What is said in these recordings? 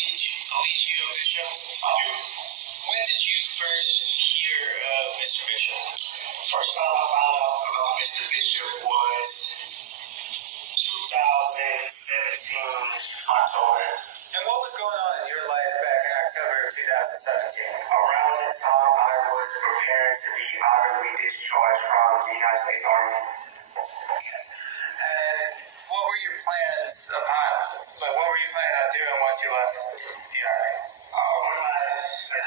Eligio Bishop? I do. When did you first hear of Mr. Bishop? First time I found out about Mr. Bishop was 2017, October. And what was going on in your life back in October of 2017? Around that time, I was preparing to be honorably discharged from the United States Army. And what were your plans what were you planning on doing once you left the Army? One of my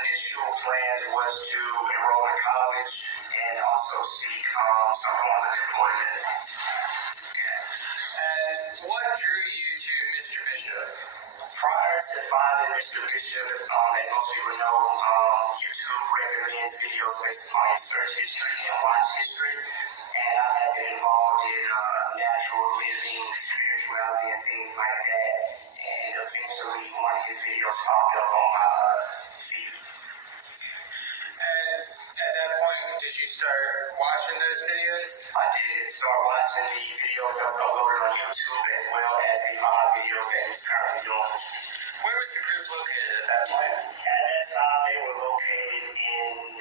initial plans was to enroll in college and also seek some form of employment. And what drew you to Mr. Bishop? Prior to finding Mr. Bishop, as most people know, YouTube recommends videos based upon your search history and watch history. And I have been involved in natural living, spirituality, and things like that. And eventually, one of his videos popped up on my feed. And at that point, did you start watching those videos? I did start watching the videos that was uploaded on YouTube as well as the live videos that he's currently doing. Where was the group located at that point? At that time, they were located in,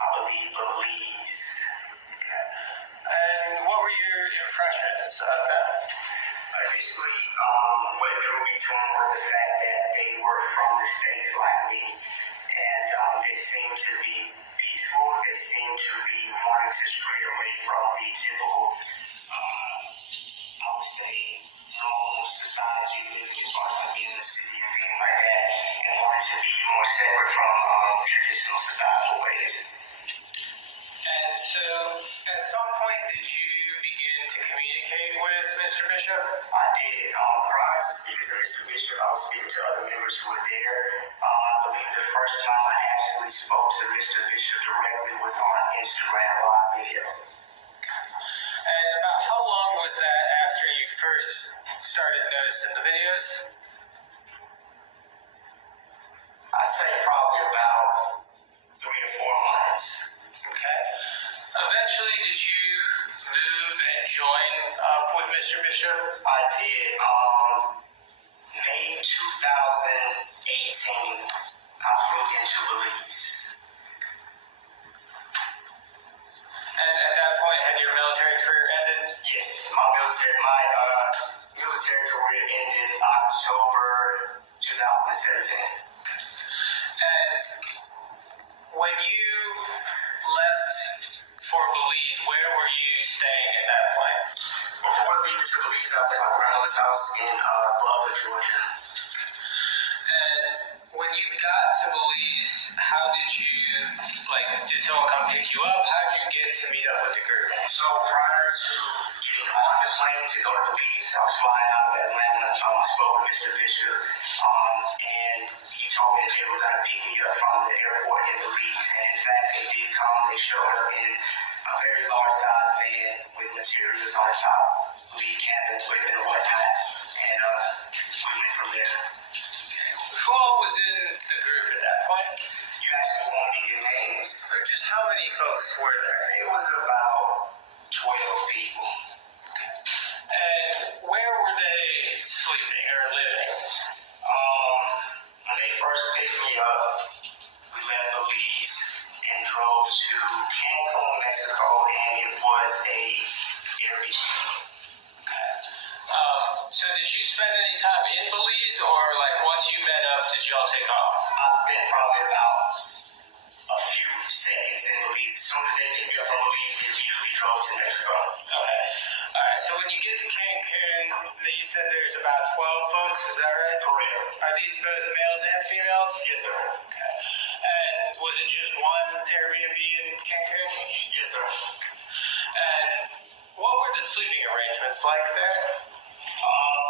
I believe, Belize. And what were your impressions of them? Initially, what drew me to them was the fact that they were from the States like me. And they seemed to be peaceful. They seemed to be wanting to stray away from the typical, I would say, normal society living as far as like being in the city and things like that, and wanting to be more separate from traditional societal ways. And so, at some point, did you begin to communicate with Mr. Bishop? I did. Prior to speaking to Mr. Bishop, I was speaking to other members who were there. I believe the first time I actually spoke to Mr. Bishop directly was on an Instagram live video. And about how long was that after you first started noticing the videos? I'd say probably about 3 or 4 months. Okay. Eventually, did you move and join up with Mr. Bishop? I did. May 2018, I flew into Belize. And at that point, had your military career ended? Yes, my military career ended October 2017. And when you left for Belize, where were you staying at that point? Before leaving to Belize, I was at my grandmother's house in Butler, Georgia. And when you got to Belize, how did you, did someone come pick you up? How did you get to meet up with the group? So prior to getting on the plane to go to Belize, I was flying out of Atlanta. I spoke with Mr. Bishop, and he told me that they were going to pick me up from the airport in Belize. And in fact, they did come. They showed up in a very large size van with materials on the top, lead cabin, equipment, and whatnot. And we went from there. Who all was in the group at that point? You actually want me to get names? Or just how many folks were there? It was about 12 people. And where were they sleeping or living? When they first picked me up, we left Belize and drove to Cancun, Mexico, and it was a Airbnb. Okay. So did you spend any time in Belize, or once you met up, did you all take off? I spent probably about a few seconds in Belize. As soon as they picked me up from Belize, we immediately drove to Mexico. Okay. All right. So when you get to Cancun, you said there's about 12 folks. Is that right? Correct. Are these both males and females? Yes, sir. Okay. And was it just one Airbnb in Cancun? Yes, sir. And what were the sleeping arrangements like there?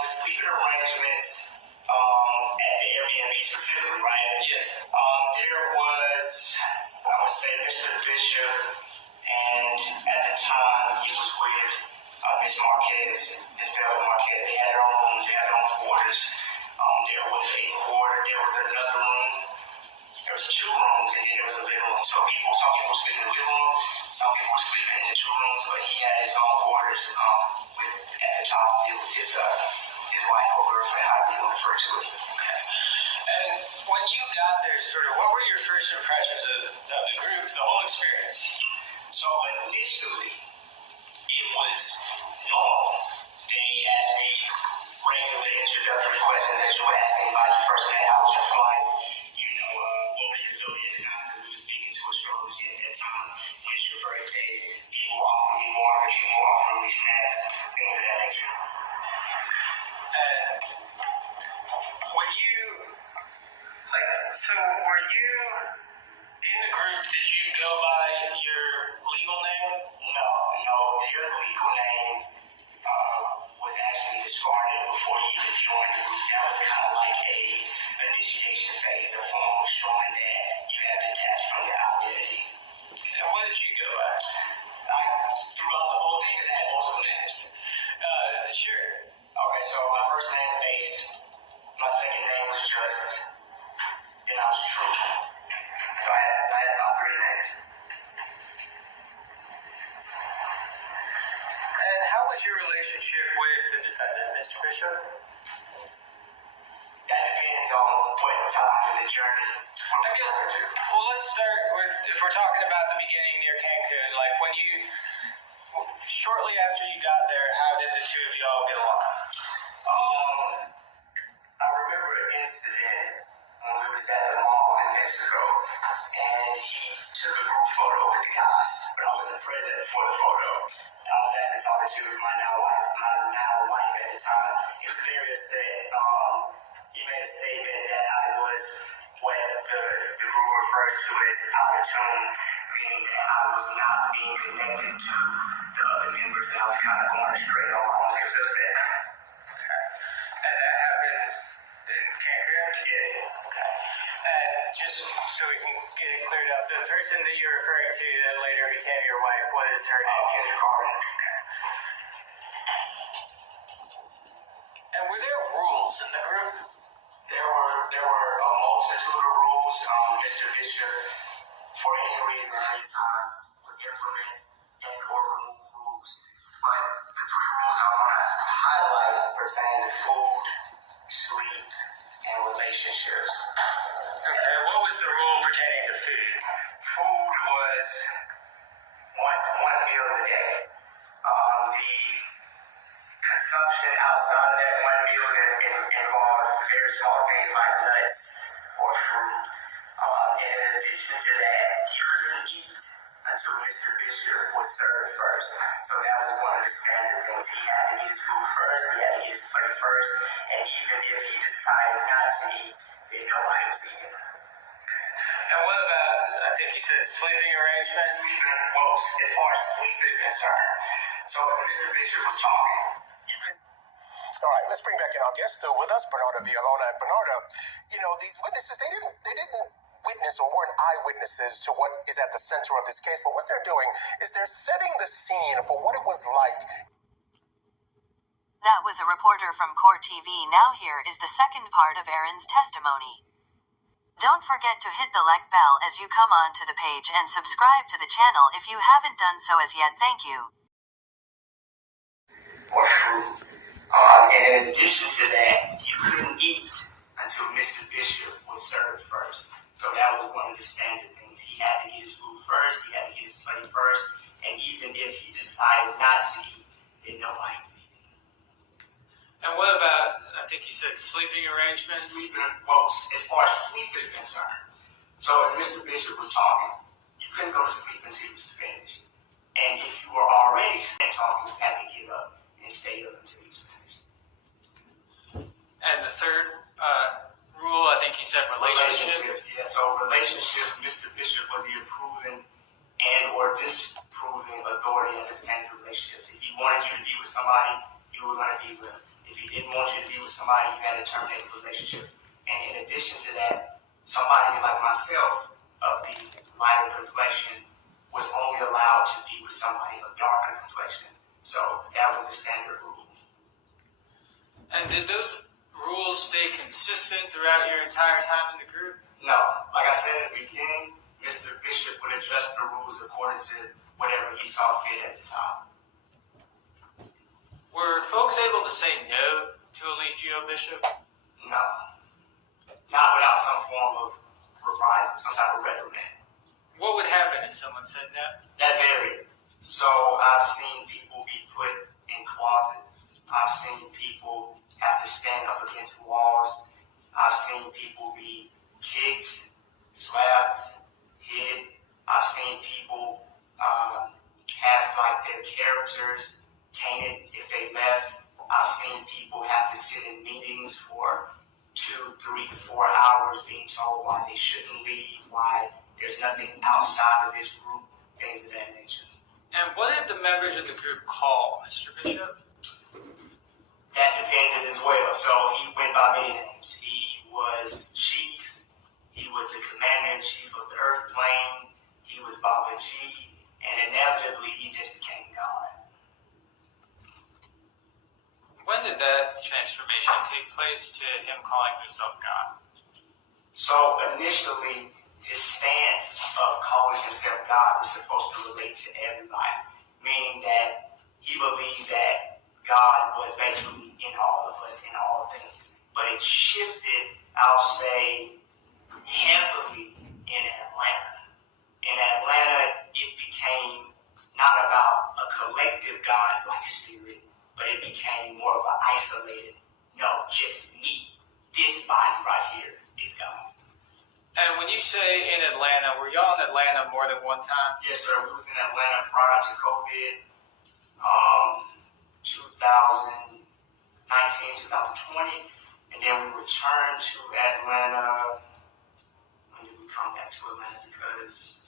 The sleeping arrangements at the Airbnb specifically, right? Yes. There was, I would say, Mr. Bishop, and at the time he was with Miss Marquez, Miss Bella Marquez. They had their own rooms, they had their own quarters. There was a quarter, there was another room. There was 2 rooms, and then there was a living room. So some people were sleeping in the living room, some people were sleeping in the 2 rooms, but he had his own quarters at the time with his his wife or girlfriend, however you want to refer to it. Okay. And when you got there, sort of, what were your first impressions of the group, the whole experience? So initially, it was normal. They asked me regular introductory questions that you would ask anybody you first met. How was your flight? What was your zodiac sign? Because we were speaking to astrology at that time. When's your birthday? People were offering me water. People were offering me snacks. Things of that nature. And when you, so were you in the group, did you go by your legal name? No. Your legal name was actually discarded before you even joined the group. That was kind of like a initiation phase, a form of showing that you have detached from your identity. And what did you go by? Throughout the whole thing, because I had multiple names. Sure. Okay, so my first name was Ace. My second name was Just. Then I was True. So I had about 3 names. And how was your relationship with the defendant, Mr. Bishop? That depends on what time in the journey I guess, well, let's start with, if we're talking about the beginning near Cancun, like when you, shortly after you got there, how did the two of y'all get along? I remember an incident when we was at the mall in Mexico, and he took a group photo with the guys, but I wasn't present for the photo. I was actually talking to my now wife at the time. He was very upset. He made a statement that I was what the group refers to as out of tune, meaning that I was not being connected to the other members, and I was kind of going straight on my own. He was upset. Okay. And that happened in Cancun? Yes. Okay. And just so we can get it cleared up, the person that you're referring to that later became your wife, what is her name? Kendra Carter. Okay. And were there rules in the group? There were a multitude of rules. Mr. Bishop, for any reason, anytime, would implement and or remove rules. But the 3 rules I want to highlight pertain to food, sleep, and relationships. Okay. What was the rule pertaining to food? Food was one meal a day. The consumption outside of that one meal involved very small things like nuts or fruit. And in addition to that, you couldn't eat until Mr. Bishop was served first. So that was one of the standard things. He had to get his food first, he had to get his plate first, and even if he decided not to eat, then nobody was eating. And what about, I think you said sleeping arrangements? Well, as far as sleep is concerned, so if Mr. Bishop was talking, you could. All right, let's bring back in our guest still with us, Bernardo Villalona. And Bernardo, these witnesses, they didn't witness or weren't eyewitnesses to what is at the center of this case, but what they're doing is they're setting the scene for what it was like. That was a reporter from Court TV. Now here is the second part of Aaron's testimony. Don't forget to hit the like bell as you come on to the page and subscribe to the channel if you haven't done so as yet. Thank you. Or fruit. And in addition to that, you couldn't eat until Mr. Bishop was served first. So that was one of the standard things. He had to get his food first, he had to get his plate first, and even if he decided not to eat, then nobody was eating. And what about, I think you said sleeping arrangements? Well, as far as sleep is concerned, so if Mr. Bishop was talking, you couldn't go to sleep until he was finished. And if you were already talking, you had to get up and stay up until he was finished. And the third rule, I think you said relationships. Yeah, so relationships, Mr. Bishop was the approving and or disapproving authority as it pertains to relationships. If he wanted you to be with somebody, you were going to be with him. If he didn't want you to be with somebody, you had to terminate the relationship. And in addition to that, somebody like myself of the lighter complexion was only allowed to be with somebody of darker complexion. So that was the standard rule. And did those rules stay consistent throughout your entire time in the group? No. Like I said at the beginning, Mr. Bishop would adjust the rules according to whatever he saw fit at the time. Were folks able to say no to Eligio, Bishop? No. Not without some form of reprisal, some type of reprimand. What would happen if someone said no? That varied. So I've seen people be put in closets. I've seen people have to stand up against walls. I've seen people be kicked, slapped, hit. I've seen people have like their characters tainted if they left. I've seen people have to sit in meetings for 2, 3, 4 hours being told why they shouldn't leave, why there's nothing outside of this group, things of that nature. And what did the members of the group call Mr. Bishop? That depended as well. So he went by many names. He was Chief. He was the Commander-in-Chief of the Earth Plane. He was Baba G. And inevitably, he just became God. When did that transformation take place to him calling himself God? So initially, his stance of calling himself God was supposed to relate to everybody, meaning that he believed that God was basically in all of us, in all things. But it shifted, I'll say, heavily in Atlanta. In Atlanta, it became not about a collective God-like spirit, but it became more of an isolated, no, just me. This body right here is God. And when you say in Atlanta, were y'all in Atlanta more than one time? Yes, sir. We was in Atlanta prior to COVID, 2019, 2020, and then we returned to Atlanta. When did we come back to Atlanta? Because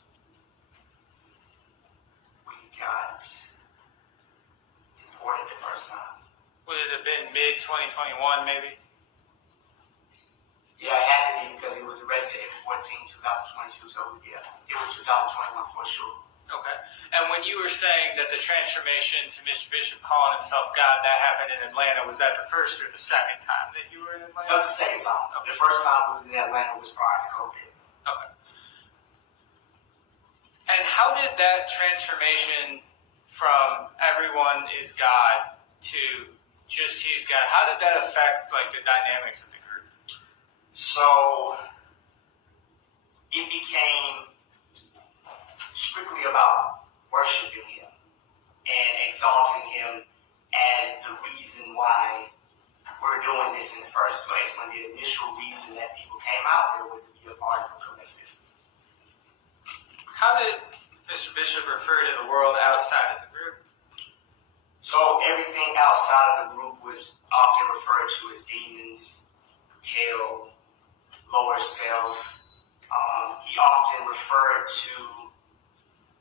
we got deported the first time. Would it have been mid-2021 maybe? Yeah, it had to be because he was arrested April 14, 2022, so yeah, it was 2021 for sure. Okay. And when you were saying that the transformation to Mr. Bishop calling himself God, that happened in Atlanta, was that the first or the second time that you were in Atlanta? That was the second time. Okay. The first time we was in Atlanta was prior to COVID. Okay. And how did that transformation from everyone is God to just he's God, how did that affect like the dynamics of the group? So it became strictly about worshiping him and exalting him as the reason why we're doing this in the first place, when the initial reason that people came out there was to be a part of a collective. How did Mr. Bishop refer to the world outside of the group? So everything outside of the group was often referred to as demons, hell, lower self. He often referred to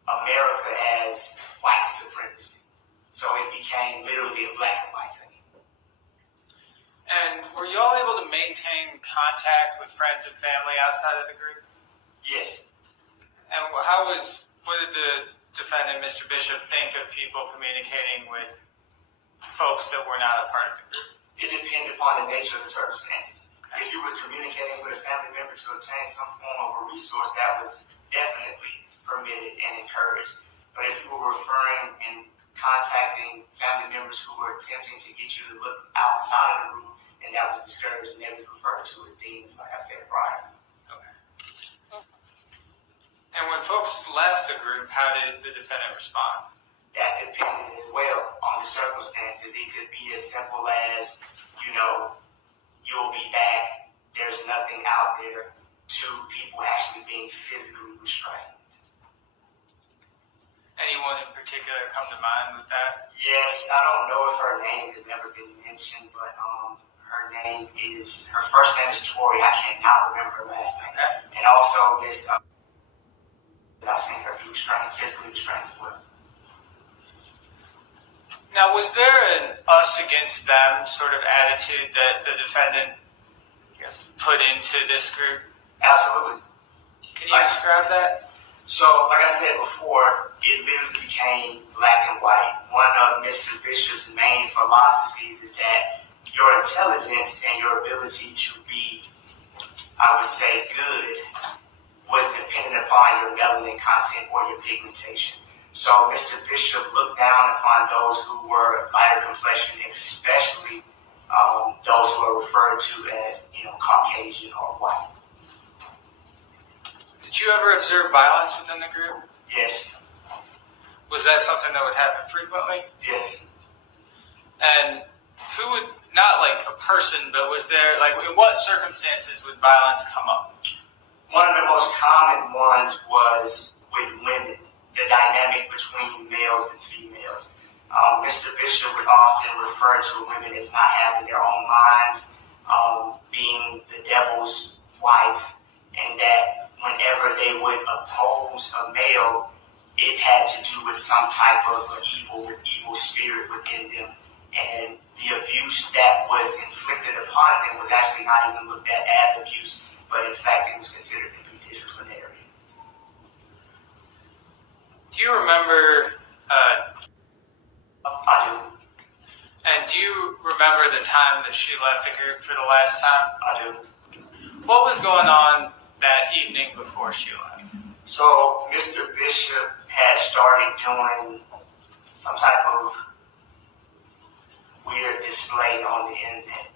America as white supremacy. So it became literally a black and white thing. And were y'all able to maintain contact with friends and family outside of the group? Yes. And what did the defendant, Mr. Bishop, think of people communicating with folks that were not a part of the group? It depended upon the nature of the circumstances. If you were communicating with a family member to obtain some form of a resource, that was definitely permitted and encouraged. But if you were referring and contacting family members who were attempting to get you to look outside of the group, and that was discouraged, and that was referred to as demons, like I said prior. Okay. And when folks left the group, how did the defendant respond? That depended as well on the circumstances. It could be as simple as, you'll be back, there's nothing out there, to people actually being physically restrained. Anyone in particular come to mind with that? Yes, I don't know if her name has never been mentioned, but her first name is Tori. I cannot remember her last name. Okay. And also this, I've seen her be restrained, physically restrained as well. Now, was there an us against them sort of attitude that the defendant, put into this group? Absolutely. Can you describe that? So, like I said before, it literally became black and white. One of Mr. Bishop's main philosophies is that your intelligence and your ability to be, I would say, good was dependent upon your melanin content or your pigmentation. So Mr. Bishop looked down upon those who were lighter complexion, especially those who are referred to as, Caucasian or white. Did you ever observe violence within the group? Yes. Was that something that would happen frequently? Yes. And who would, not like a person, but was there, like, in what circumstances would violence come up? One of the most common ones was with women, the dynamic between males and females. Mr. Bishop would often refer to women as not having their own mind, being the devil's wife, and that whenever they would oppose a male, it had to do with some type of evil spirit within them. And the abuse that was inflicted upon them was actually not even looked at as abuse, but in fact it was considered to be disciplinary. Do you remember, I do. and do you remember the time that she left the group for the last time? I do. What was going on that evening before she left? So Mr. Bishop had started doing some type of weird display on the internet.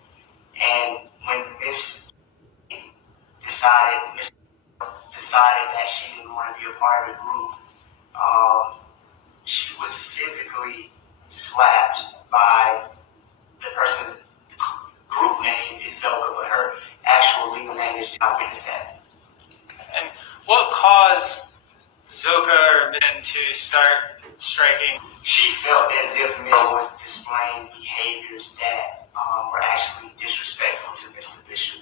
And when Miss decided that she didn't want to be a part of the group, she was physically slapped by the person's group name is Zoka, but her actual legal name is John Witness that. And what caused Zoka to start striking? She felt as if Miss was displaying behaviors that were actually disrespectful to Mr. Bishop.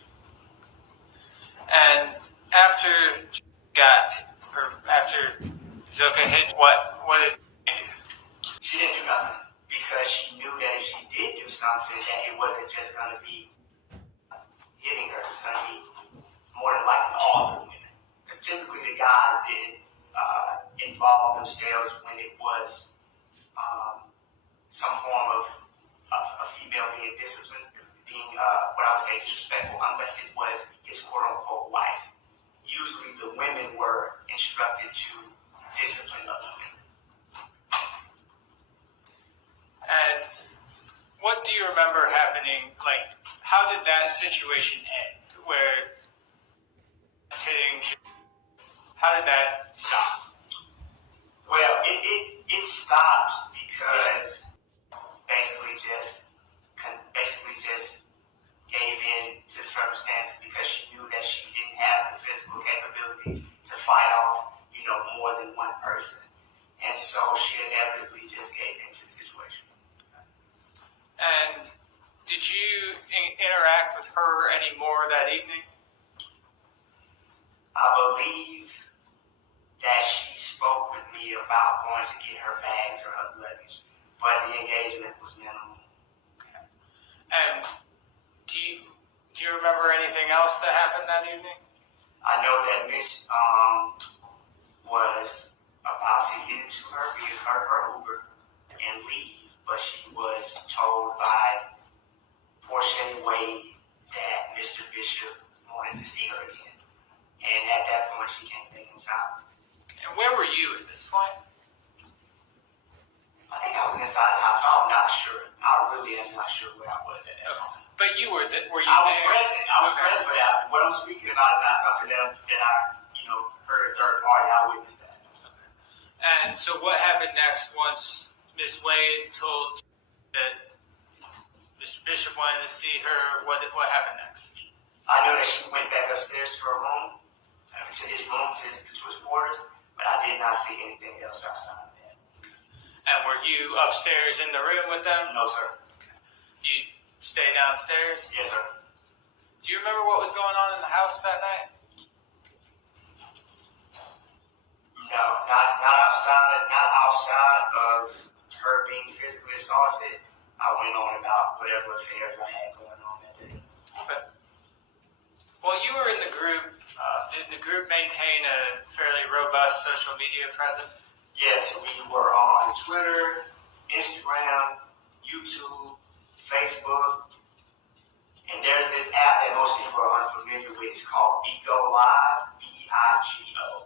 And after Zoka hit, what did she do? She didn't do nothing because she knew that if she did do something, that it wasn't just going to be hitting her. It was going to be more than likely all the women. Because typically the guys didn't involve themselves when it was some form of a female being disciplined, being what I would say disrespectful, unless it was his quote-unquote wife. Usually the women were instructed to discipline other women. And what do you remember happening? Like, how did that situation end? Where hitting, how did that stop? Well, it stopped because basically just gave in to the circumstances because she knew that she didn't have the physical capabilities to fight off, more than one person. And so she inevitably just gave into the situation. And did you interact with her anymore that evening? I believe that she spoke with me about going to get her bags or her luggage, but the engagement was minimal. Okay. And do you remember anything else that happened that evening? I know that Miss was about to get into her Uber and leave, but she was told by Portia Wade that Mr. Bishop wanted to see her again. And at that point, she came back inside. And where were you at this point? I think I was inside the house. I'm not sure. I really am not sure where I was at that time. But you were there. Were you I was there? present. I was present for that. What I'm speaking about is not something that I heard third party. I witnessed that. And so what happened next once Ms. Wade told that Mr. Bishop wanted to see her? What happened next? I know that she went back upstairs to her room, to his room, to his quarters, but I did not see anything else outside of that. And were you upstairs in the room with them? No, sir. You stayed downstairs? Yes, sir. Do you remember what was going on in the house that night? No, not outside of her being physically assaulted. I went on about whatever affairs I had going on that day. Okay. Well, you were in the group. Did the group maintain a fairly robust social media presence? Yes, we were on Twitter, Instagram, YouTube, Facebook, and there's this app that most people are unfamiliar with. It's called Bigo Live, BIGO.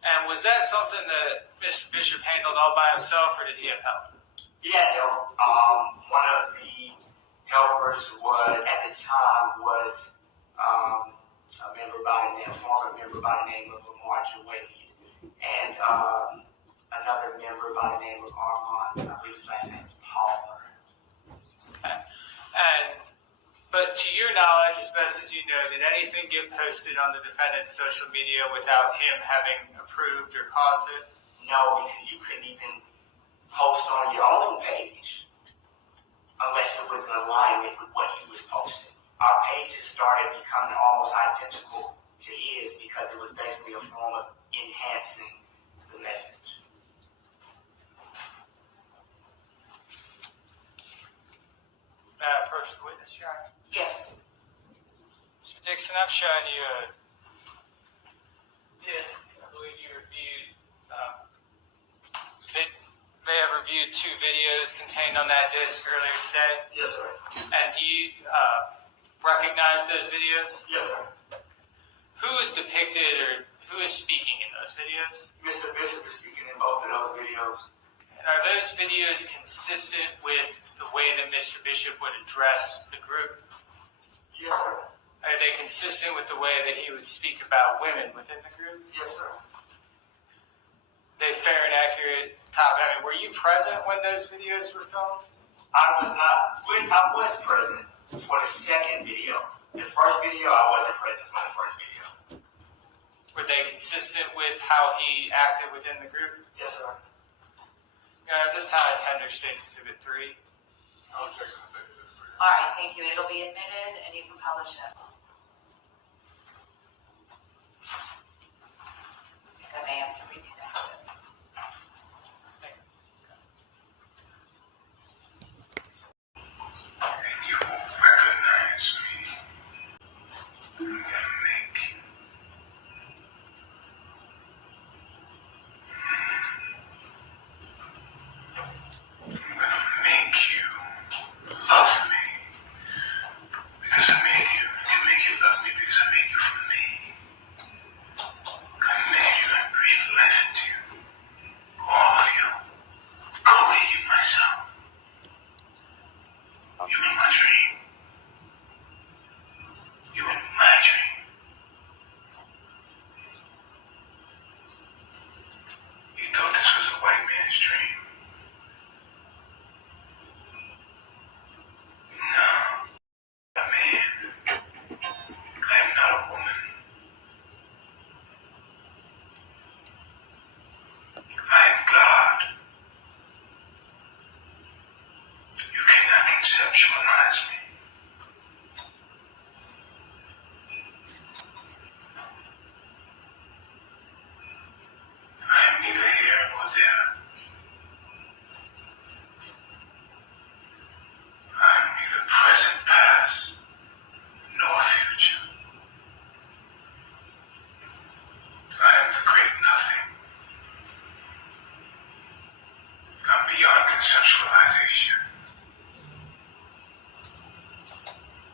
And was that something that Mr. Bishop handled all by himself, or did he have help? He had help. One of the helpers at the time was a former member by the name of Marjorie Wade, and another member by the name of Armand. I believe his last name is Palmer. Okay. But to your knowledge, as best as you know, did anything get posted on the defendant's social media without him having approved or caused it? No, because you couldn't even post on your own page unless it was in alignment with what he was posting. Our pages started becoming almost identical to his because it was basically a form of enhancing the message. May I approach the witness, Your Honor? Yes. Mr. Dixon, I'm showing you a disc. I believe you reviewed, may have reviewed 2 videos contained on that disc earlier today. Yes, sir. And do you recognize those videos? Yes, sir. Who is depicted or who is speaking in those videos? Mr. Bishop is speaking in both of those videos. And are those videos consistent with the way that Mr. Bishop would address the group? Yes, sir. Are they consistent with the way that he would speak about women within the group? Yes, sir. They fair and accurate copy. I mean, were you present when those videos were filmed? I was not. I was present for the second video. The first video, I wasn't present for the first video. Were they consistent with how he acted within the group? Yes, sir. At this time, Tender States Exhibit 3. All right, thank you. It'll be admitted, and you can publish it. I may have to reconnect this. And you will recognize me. I'm gonna make you. I'm gonna make you love me. Because I made you. I can make you love me because I made you from me. I made you and breathed life into you. All of you. Cody, you myself. You in my dream. You in my dream. You thought this was a white man's dream. No, a man. I am not a woman. I am God. You cannot conceptualize me. I am neither here nor there. I am neither present, past, nor future. I am the great nothing. I'm beyond conceptualization.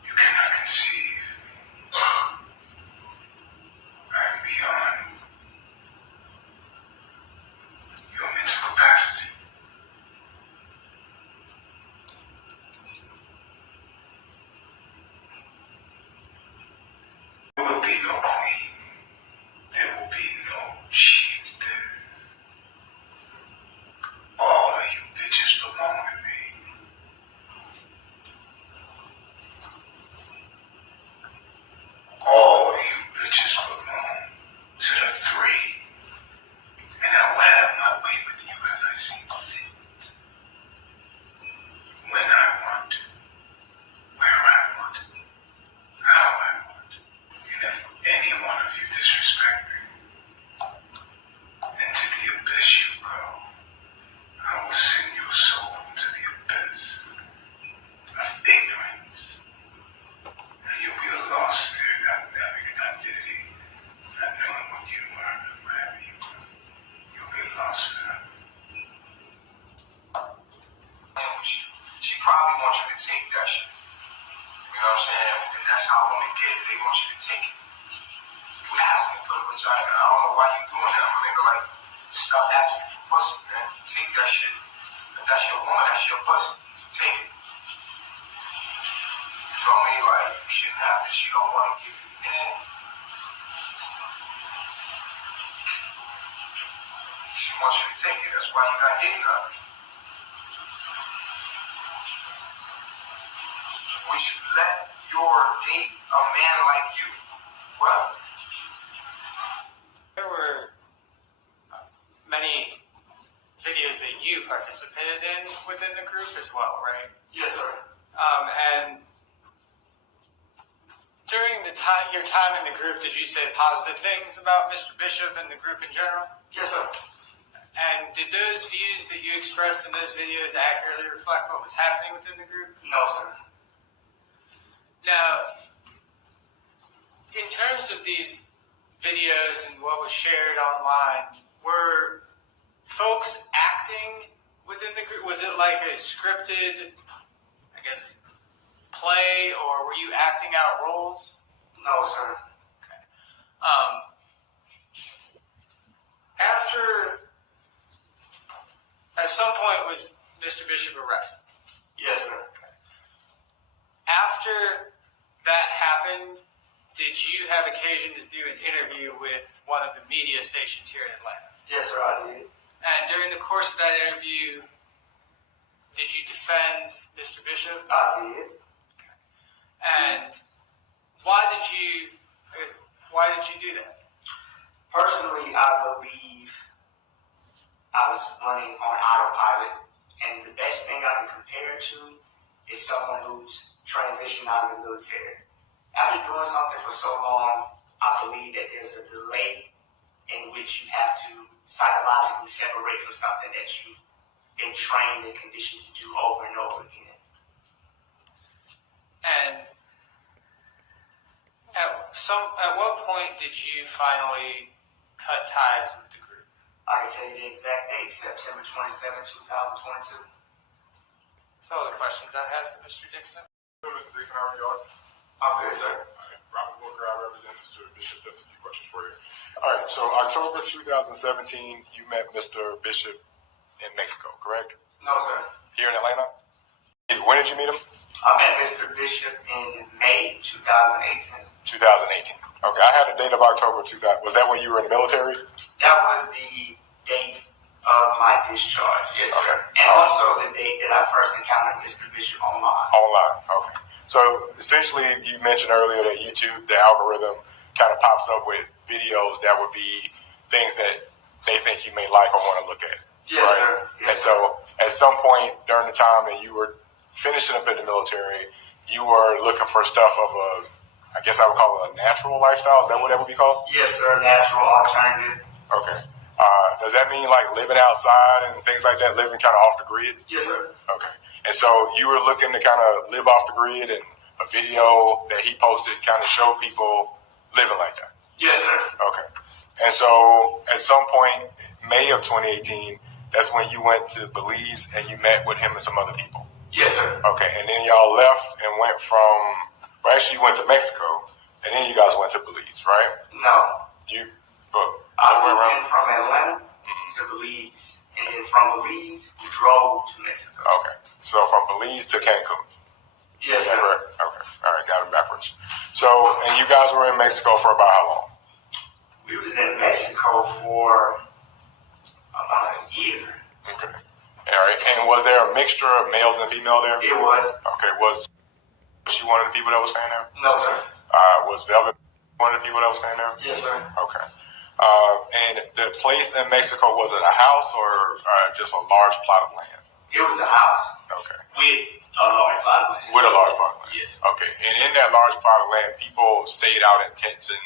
You cannot conceive. I am beyond your mental capacity. There will be no queen. There will be no chieftain. All of you bitches belong to me. All of you bitches belong to the 3. And I will have my way with you as I see fit. When I want, where I want, how I want. And if any one of you disrespect me, into the abyss you go. I will send your soul into the abyss of ignorance. And you'll be lost there, not having an identity, not knowing what you were, wherever you were. You'll be lost forever. She probably wants you to take that shit. You know what I'm saying? And that's how women get it. They want you to take it. You would have asking for the vagina. I don't know why you doing that. Nigga, like, stop asking for pussy, man. Take that shit. If that's your woman, that's your pussy. Take it. You feel me? Like, you shouldn't have this. She don't want to give you in. She wants you to take it. That's why you got hitting her. We should let your date a man like you. Well, There were many videos that you participated in within the group as well, right? yes, sir. And during your time in the group, did you say positive things about Mr. Bishop and the group in general? Yes, sir. And did those views that you expressed in those videos accurately reflect what was happening within the group? No, sir. Now, in terms of these videos and what was shared online, were folks acting within the group? Was it like a scripted, I guess, play, or were you acting out roles? No, sir. Okay. At some point, was Mr. Bishop arrested? Yes, sir. After that happened, did you have occasion to do an interview with one of the media stations here in Atlanta? Yes, sir, I did. And during the course of that interview, did you defend Mr. Bishop? I did. And why did you do that? Personally, I believe I was running on autopilot, and the best thing I can compare it to is someone who's transitioned out of the military. After doing something for so long, I believe that there's a delay in which you have to psychologically separate from something that you've been trained and conditioned to do over and over again. And at what point did you finally cut ties with the group? I can tell you the exact date, September 27, 2022. That's all the questions I have for Mr. Dixon. Mr. Dixon, how are you? I'm good, sir. Robert Booker, I represent Mr. Bishop. Just a few questions for you. All right, so October 2017, you met Mr. Bishop in Mexico, correct? No, sir. Here in Atlanta? When did you meet him? I met Mr. Bishop in May 2018. 2018. Okay, I had a date of October 2000. Was that when you were in the military? That was the date of my discharge, yes, sir. Okay. And also the date that I first encountered Mr. Bishop online. Online, okay. So essentially, you mentioned earlier that YouTube, the algorithm, kind of pops up with videos that would be things that they think you may like or want to look at. Yes, right? sir. Yes, and so at some point during the time that you were finishing up in the military, you were looking for stuff of a, I guess I would call it a natural lifestyle. Is that what that would be called? Yes, sir. Natural alternative. Okay. Does that mean like living outside and things like that, living kind of off the grid? Yes, sir. Okay. And so you were looking to kind of live off the grid, and a video that he posted kind of showed people living like that. Yes, sir. Okay. And so at some point, May of 2018, that's when you went to Belize and you met with him and some other people. Yes, sir. Okay. And then y'all left and went from, well, actually you went to Mexico, and then you guys went to Belize, right? No. I flew in from Atlanta to Belize, and then from Belize, we drove to Mexico. Okay. So from Belize to Cancun. Yes, sir. Correct? Okay. All right. Got it backwards. So, and you guys were in Mexico for about how long? We was in Mexico for about a year. Okay. All right. And was there a mixture of males and female there? It was. Okay. Was she one of the people that was staying there? No, sir. Was Velvet one of the people that was staying there? Yes, sir. Okay. And the place in Mexico, was it a house or just a large plot of land? It was a house. Okay. With a large plot of land. With a large plot of land? Yes. Okay. And in that large plot of land, people stayed out in tents and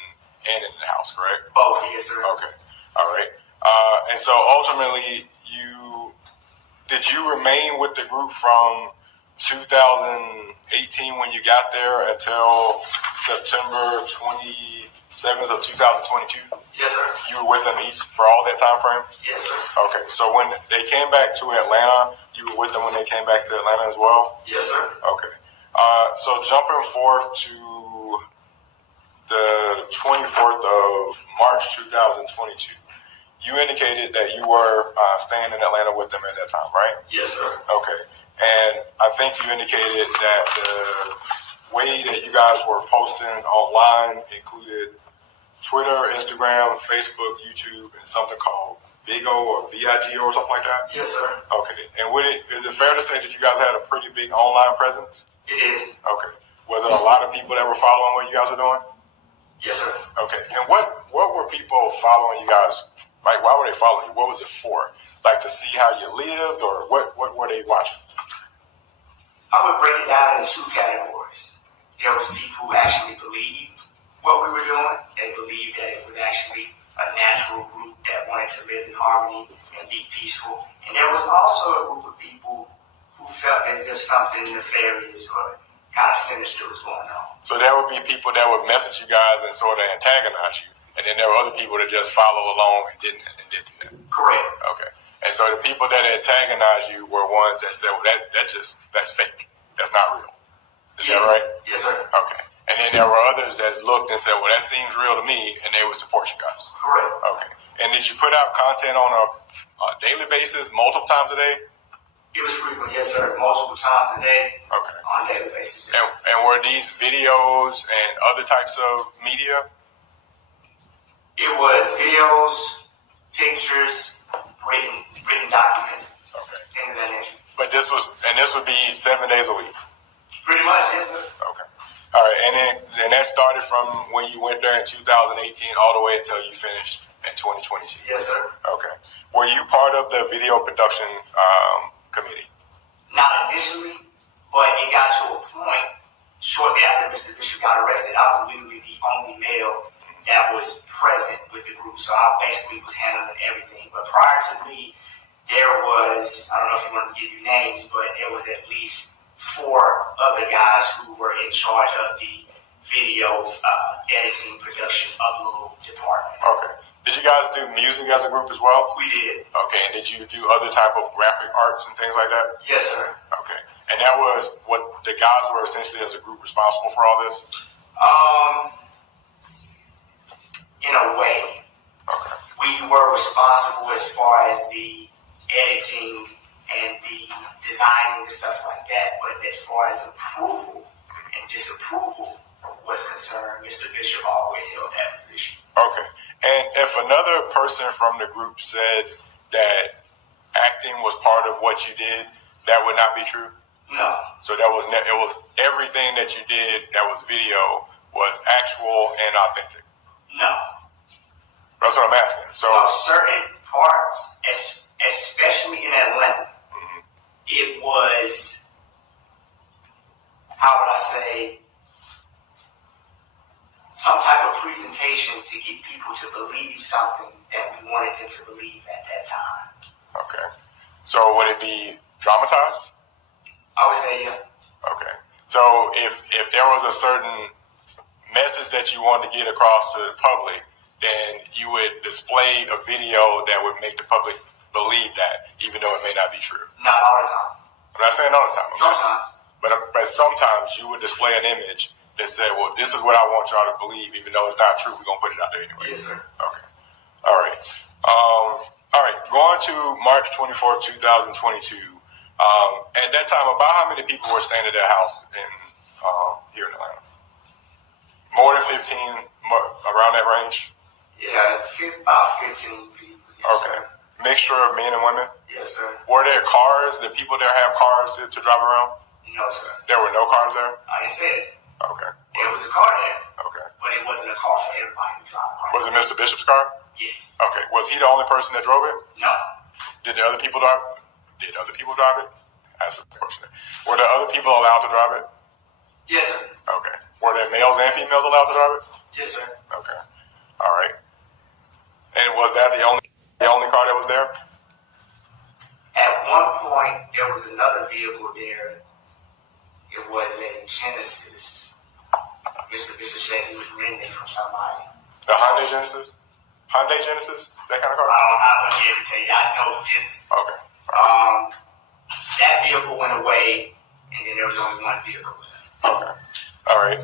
in the house, correct? Both, yes, sir. Okay. All right. And so ultimately, did you remain with the group from 2018 when you got there until September 27th of 2022? Yes, sir. You were with them for all that time frame? Yes, sir. Okay. So when they came back to Atlanta, you were with them when they came back to Atlanta as well? Yes, sir. Okay. So jumping forth to the 24th of March 2022, you indicated that you were staying in Atlanta with them at that time, right? Yes, sir. Okay. And I think you indicated that the way that you guys were posting online included Twitter, Instagram, Facebook, YouTube, and something called Bigo or BIGO or something like that? Yes, sir. Okay. And is it fair to say that you guys had a pretty big online presence? It is. Okay. Was there a lot of people that were following what you guys were doing? Yes, sir. Okay. And what were people following you guys? Like, why were they following you? What was it for? Like to see how you lived, or what were they watching? I would break it down into two categories. There was people who actually believed what we were doing. They believed that it was actually a natural group that wanted to live in harmony and be peaceful. And there was also a group of people who felt as if something nefarious or kind of sinister was going on. So there would be people that would message you guys and sort of antagonize you, and then there were other people that just follow along and didn't do that. Correct. Okay. And so the people that antagonized you were ones that said, well, that's fake. That's not real. Is that right? Yes, sir. Okay. And then there were others that looked and said, well, that seems real to me, and they would support you guys. Correct. Okay. And did you put out content on a daily basis, multiple times a day? It was frequent, yes, sir. Multiple times a day. Okay. On a daily basis. Yes, and were these videos and other types of media? It was videos, pictures, written documents. Okay. Things of that nature. But this would be 7 days a week. Pretty much, yes, sir. Okay. All right. And that started from when you went there in 2018 all the way until you finished in 2022. Yes, sir. Okay. Were you part of the video production committee? Not initially, but it got to a point shortly after Mr. Bishop got arrested. I was literally the only male that was present with the group, so I basically was handling everything. But prior to me, there was, I don't know if you want to give you names, but there was at least 4 other guys who were in charge of the video editing, production, upload department. Okay. Did you guys do music as a group as well? We did. Okay. And did you do other type of graphic arts and things like that? Yes, sir. Okay. And that was what the guys were essentially as a group responsible for all this? In a way. Okay. We were responsible as far as the editing and the designing and stuff like that, but as far as approval and disapproval was concerned, Mr. Bishop always held that position. Okay. And if another person from the group said that acting was part of what you did, that would not be true? No. So it was everything that you did that was video was actual and authentic? No. That's what I'm asking. So certain parts, especially in Atlanta, it was, how would I say, some type of presentation to get people to believe something that we wanted them to believe at that time. okay. So would it be dramatized? I would say, yeah. Okay. So if there was a certain message that you wanted to get across to the public, then you would display a video that would make the public believe that, even though it may not be true. Not all the time. I'm not saying all the time. Sometimes. But sometimes you would display an image that said, well, this is what I want y'all to believe, even though it's not true. We're going to put it out there anyway. Yes, sir. Okay. All right. All right. Going to March 24th, 2022. At that time, about how many people were staying at that house here in Atlanta? More than 15, around that range? Yeah, about 15 people. Yes, Okay. sir. Mixture of men and women? Yes, sir. Were there cars? Did people there have cars to drive around? No, sir. There were no cars there? I didn't say it. Okay. There was a car there, Okay. but it wasn't a car for everybody to drive around. Was it Mr. Bishop's car? Yes. Okay. Was he the only person that drove it? No. Did the other people drive it? Did other people drive it? That's the question. Were there other people allowed to drive it? Yes, sir. Okay. Were there males and females allowed to drive it? Yes, sir. Okay. All right. And was that the only car that was there? At one point, there was another vehicle there. It was a Genesis. Mr. Bishop said he was renting it from somebody. The Hyundai Genesis? Hyundai Genesis? That kind of car? I wouldn't be able to tell you. I just know it was Genesis. Okay. That vehicle went away, and then there was only one vehicle left. Okay. All right.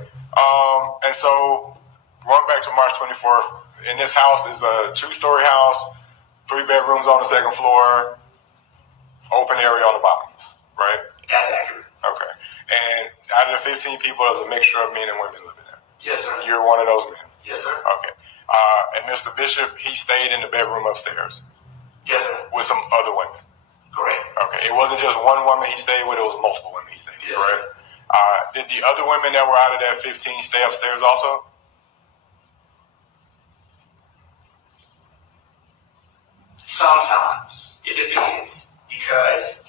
And so going back to March 24th, in this house is a 2-story house, 3 bedrooms on the 2nd floor, open area on the bottom, right? That's accurate. Okay. And out of the 15 people, there's a mixture of men and women living there. Yes, sir. You're one of those men. Yes, sir. Okay. And Mr. Bishop, he stayed in the bedroom upstairs Yes, sir. with some other women. Correct. Okay. It wasn't just one woman he stayed with, it was multiple women he stayed with, Yes, correct? sir. Did the other women that were out of that 15 stay upstairs also? Sometimes. It depends. Because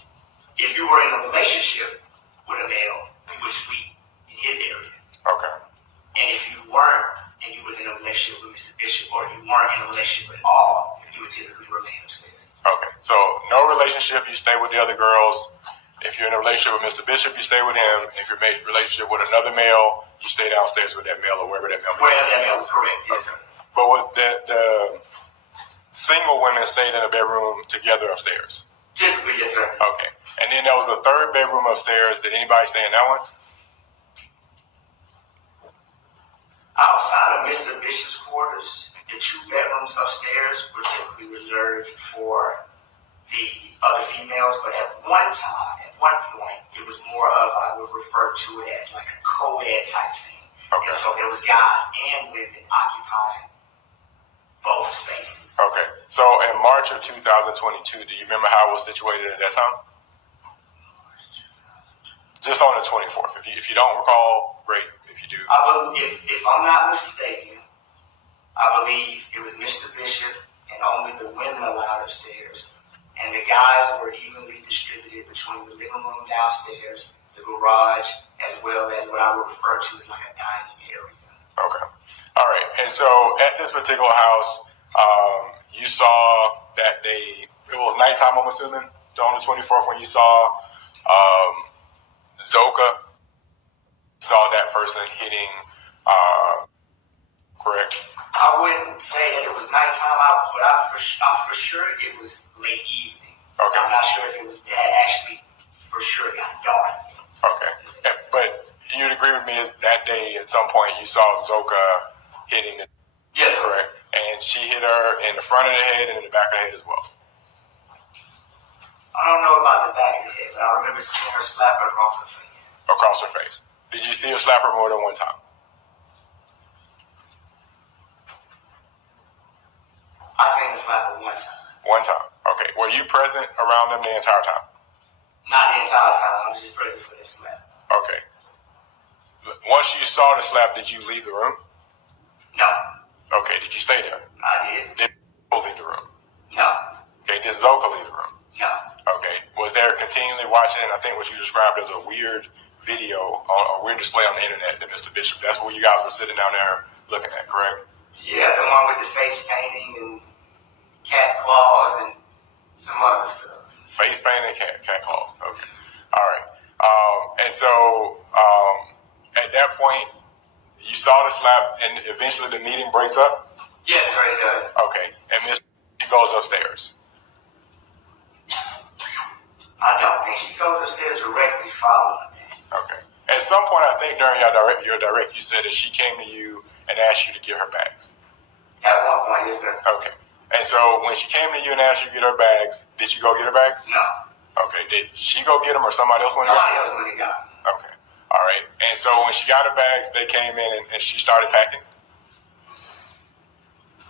if you were in a relationship with a male, you would sleep in his area. Okay. And if you weren't, and you was in a relationship with Mr. Bishop, or you weren't in a relationship at all, you would typically remain upstairs. Okay. So no relationship, you stay with the other girls. If you're in a relationship with Mr. Bishop, you stay with him. If you're in a relationship with another male, you stay downstairs with that male or wherever that male is. Wherever that male is correct, yes, sir. But with the single women stayed in a bedroom together upstairs. Typically, yes, sir. Okay. And then there was a 3rd bedroom upstairs. Did anybody stay in that one? Outside of Mr. Bishop's quarters, the 2 bedrooms upstairs were typically reserved for the other females, but at one point, it was more of, I would refer to it as like a co-ed type thing. Okay. And so there was guys and women occupying both spaces. Okay. So in March of 2022, do you remember how it was situated at that time? Just on the 24th. If you don't recall, great. If you do. If I'm not mistaken, I believe it was Mr. Bishop and only the women allowed upstairs. And the guys were evenly distributed between the living room downstairs, the garage, as well as what I would refer to as like a dining area. Okay. All right. And so at this particular house, you saw that it was nighttime, I'm assuming, on the 24th when you saw Zoka, saw that person hitting, correct? I wouldn't say that it was nighttime, but I'm for sure it was late evening. Okay. I'm not sure if it was that actually for sure got dark. Okay. But you'd agree with me is that day at some point you saw Zoka hitting it. Yes, sir. Correct. And she hit her in the front of the head and in the back of the head as well. I don't know about the back of the head, but I remember seeing her slap her across her face. Across her face. Did you see her slap her more than one time? I seen her slap her one time. One time. Okay. Were you present around them the entire time? Not the entire time. I was just present for this slap. Okay. Once you saw the slap, did you leave the room? No. Okay. Did you stay there? I did. Did you leave the room? No. Okay. Did Zoka leave the room? No. Okay. Was there continually watching, I think what you described as a weird video, a weird display on the internet that Mr. Bishop, that's where you guys were sitting down there looking at, correct? Yeah, the one with the face painting and cat claws and some other stuff. Face paint and cat claws. Okay. All right. And so at that point, you saw the slap and eventually the meeting breaks up? Yes, sir, it does. Okay. And Miss goes upstairs. I don't think she goes upstairs directly following that. Okay. At some point, I think during your direct, you said that she came to you and asked you to get her bags. At one point, yes, sir. Okay. And so when she came to you and asked you to get her bags, did you go get her bags? No. Okay. Did she go get them or somebody else went and got Somebody them? else went and got them. Okay. All right. And so when she got her bags, they came in and she started packing?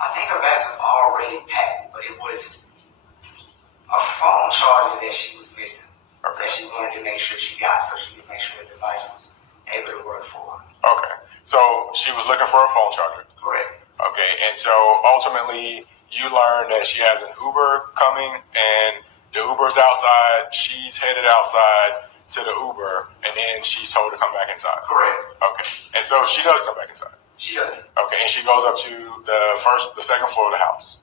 I think her bags was already packed, but it was a phone charger that she was missing. Okay. That she wanted to make sure she got so she could make sure the device was able to work for her. Okay. So she was looking for a phone charger. Correct. Okay. And so ultimately you learned that she has an Uber coming and the Uber's outside. She's headed outside to the Uber and then she's told to come back inside. Correct. Okay. And so she does come back inside. She does. Okay. And she goes up to the second floor of the house.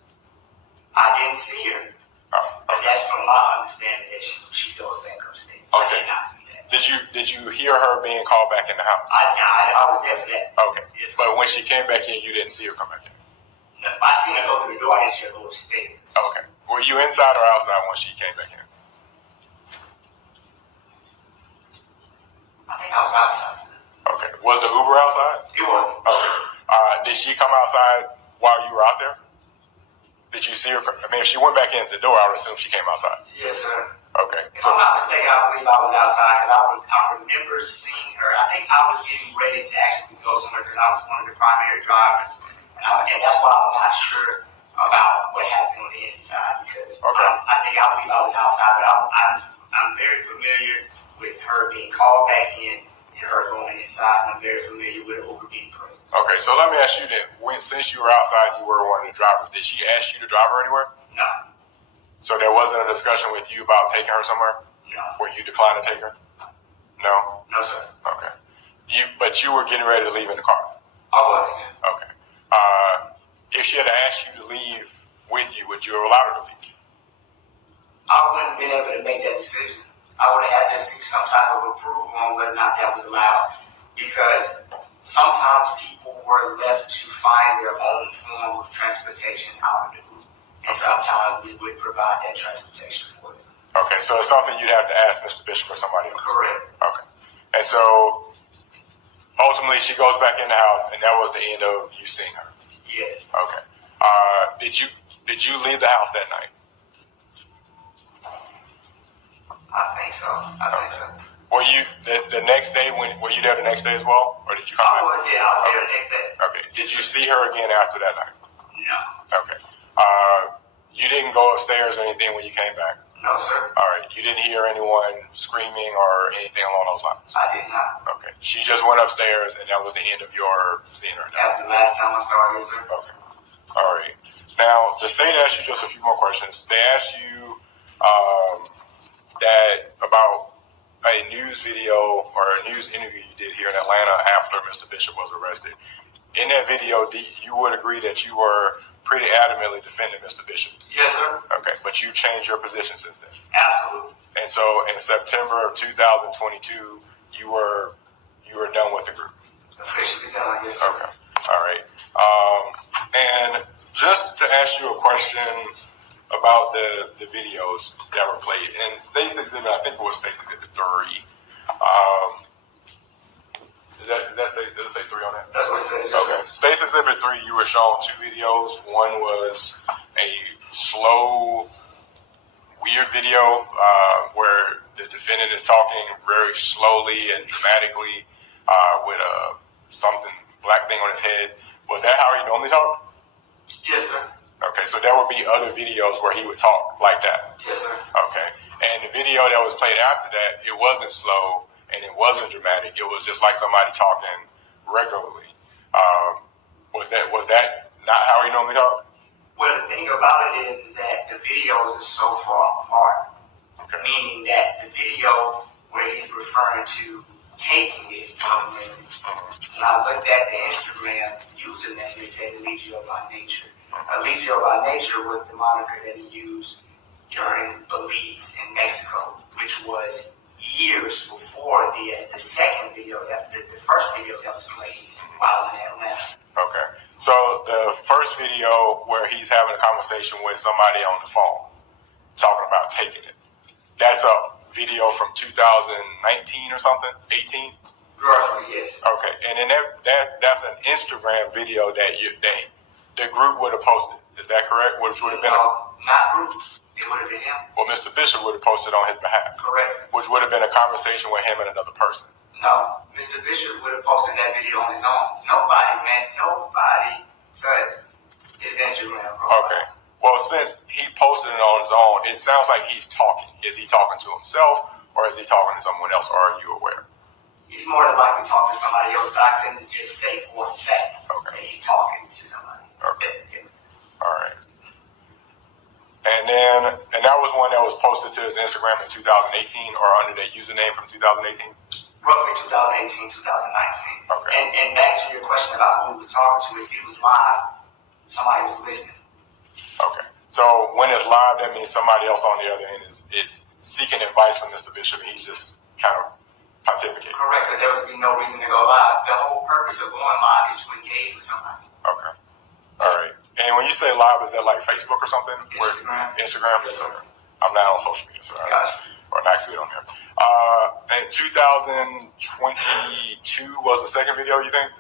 I didn't see her. Oh, But okay. that's from my understanding that she goes back upstairs. Okay. I did not see that. Did you hear her being called back in the house? I was there for that. Okay. Yes, But when she came back in, you didn't see her come back in. no, I seen her go through the door. I didn't see her go upstairs. Okay. Were you inside or outside when she came back in? I think I was outside. Okay. Was the Uber outside? It was. Okay. Did she come outside while you were out there? Did you see her? I mean, if she went back in the door, I would assume she came outside. Yes, sir. Okay. If I'm not mistaken, I believe I was outside because I remember seeing her. I think I was getting ready to actually go somewhere because I was one of the primary drivers. And that's why I'm not sure about what happened on the inside because I believe I was outside, but I'm very familiar with her being called back in and her going inside. And I'm very familiar with her being present. Okay, so let me ask you then, since you were outside, you were one of the drivers, did she ask you to drive her anywhere? No. So there wasn't a discussion with you about taking her somewhere? No. Where you declined to take her? No? No, sir. Okay. But you were getting ready to leave in the car? I was, yeah. Okay. If she had asked you to leave with you, would you have allowed her to leave? I wouldn't have been able to make that decision. I would have had to seek some type of approval on whether or not that was allowed because sometimes people were left to find their own form of transportation out of the group. And sometimes we would provide that transportation for them. Okay, so it's something you'd have to ask Mr. Bishop or somebody else. Correct. Okay. And so ultimately she goes back in the house and that was the end of you seeing her? Yes. Okay. Did you leave the house that night? I think so. Were you the next day were you there the next day as well? Or did you come back? I was there the next day. Okay. Did you see her again after that night? No. Okay. You didn't go upstairs or anything when you came back? No, sir. All right. You didn't hear anyone screaming or anything along those lines? I did not. Okay. She just went upstairs and that was the end of your seeing her? That was the last time I saw her, sir. Okay. All right. Now, the state asked you just a few more questions. They asked you that about a news video or a news interview you did here in Atlanta after Mr. Bishop was arrested. In that video, you would agree that you were pretty adamantly defending Mr. Bishop? Yes, sir. Okay, but you changed your position since then? Absolutely. And so in September of 2022, you were done with the group? Officially done, yes, sir. Okay, all right. And just to ask you a question about the videos that were played, and State's Exhibit, I think it was State's Exhibit 3. Does it say 3 on that? That's what it says. Okay. State's Exhibit 3, you were shown 2 videos. One was a slow, weird video where the defendant is talking very slowly and dramatically with something black thing on his head. Was that how he normally talked? Yes, sir. Okay, so there would be other videos where he would talk like that? Yes, sir. Okay. And the video that was played after that, it wasn't slow and it wasn't dramatic. It was just like somebody talking regularly. Was that not how he normally talked? Well, the thing about it is that the videos are so far apart. Okay. Meaning that the video where he's referring to taking it from him, when I looked at the Instagram username, it said Eligio by Nature. Eligio by Nature was the moniker that he used during Belize in Mexico, which was years before the second video, the first video that was played while in Atlanta. Okay. So the first video where he's having a conversation with somebody on the phone, talking about taking it, that's a video from 2019 or something, 18? Roughly, yes. Okay. And then that's an Instagram video that the group would have posted. Is that correct? Which would have been not group. It would have been him. Well, Mr. Bishop would have posted on his behalf. Correct. Which would have been a conversation with him and another person. No, Mr. Bishop would have posted that video on his own. Nobody touched his Instagram profile. Okay. Well, since he posted it on his own, it sounds like he's talking. Is he talking to himself or is he talking to someone else, or are you aware? He's more than likely talking to somebody else, but I couldn't just say for a fact that he's talking to somebody. Okay. All right. And that was one that was posted to his Instagram in 2018 or under that username from 2018? Roughly 2018, 2019. Okay. And back to your question about who he was talking to, if he was live, somebody was listening. Okay. So when it's live, that means somebody else on the other end is seeking advice from Mr. Bishop. He's just kind of pontificating. Correct, because there would be no reason to go live. The whole purpose of going live is to engage with somebody. Okay. All right. And when you say live, is that like Facebook or something? Instagram. Yes, sir. I'm not on social media, so Gotcha. or not good on here. And 2022 was the second video, you think?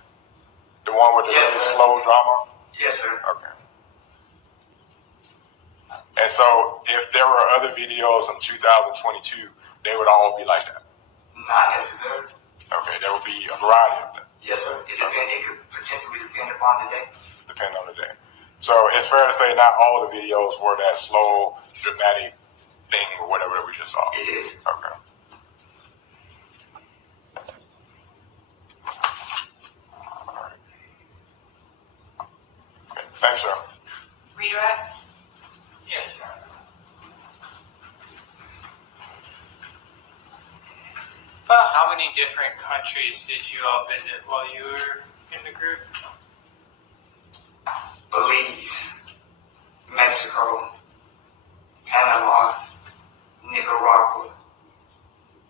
The one with the Yes, really sir. slow drama? Yes, sir. Okay. And so if there were other videos in 2022, they would all be like that? Not necessarily. Okay, there would be a variety of them. Yes, sir. It could potentially depend upon the day. Depending on the day. So it's fair to say not all the videos were that slow, dramatic thing or whatever that we just saw. It is. Okay. Thanks, sir. Redirect? Yes, Your Honor. About how many different countries did you all visit while you were in the group? Belize, Mexico, Panama, Nicaragua,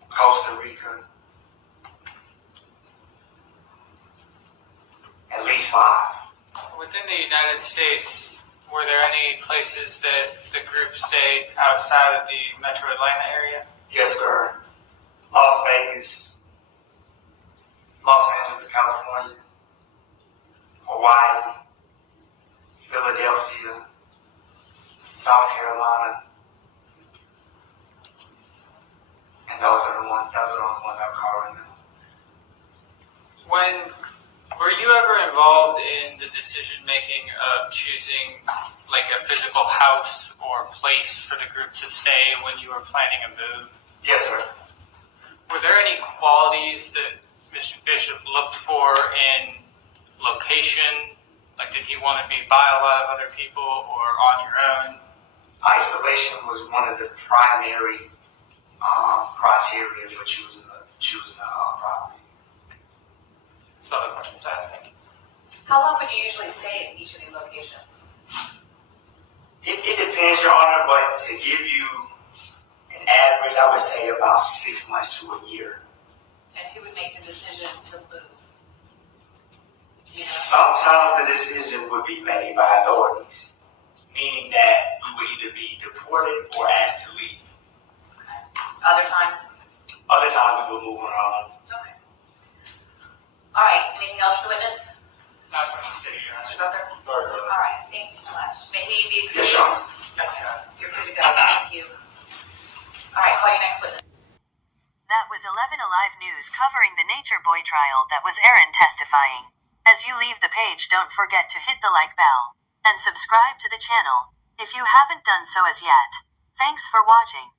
Costa Rica. At least 5. Within the United States, were there any places that the group stayed outside of the metro Atlanta area? Yes, sir. Las Vegas, Los Angeles, California, Hawaii, Philadelphia, South Carolina, and those are the only ones I've called right now. Were you ever involved in the decision making of choosing like a physical house or place for the group to stay when you were planning a move? Yes, sir. Were there any qualities that Mr. Bishop looked for in location? Like, did he want to be by a lot of other people or on your own? Isolation was one of the primary criteria for choosing a property. That's all the questions I have. Thank you. How long would you usually stay at each of these locations? It depends, Your Honor, but to give you an average, I would say about 6 months to a year. And who would make the decision to move? Sometimes the decision would be made by authorities, meaning that we would either be deported or asked to leave. Okay. Other times? Other times we would move on our own. Okay. All right. Anything else for the witness? Not from the city, Your Mr. Honor. Booker? All right. Thank you so much. May he be Yes, excused? Your Honor. Yes, Your Honor. You're free to go. Thank you. All right. Call your next witness. That was 11 Alive News covering the Nature Boy trial that was Aaron testifying. As you leave the page, don't forget to hit the like bell and subscribe to the channel if you haven't done so as yet. Thanks for watching.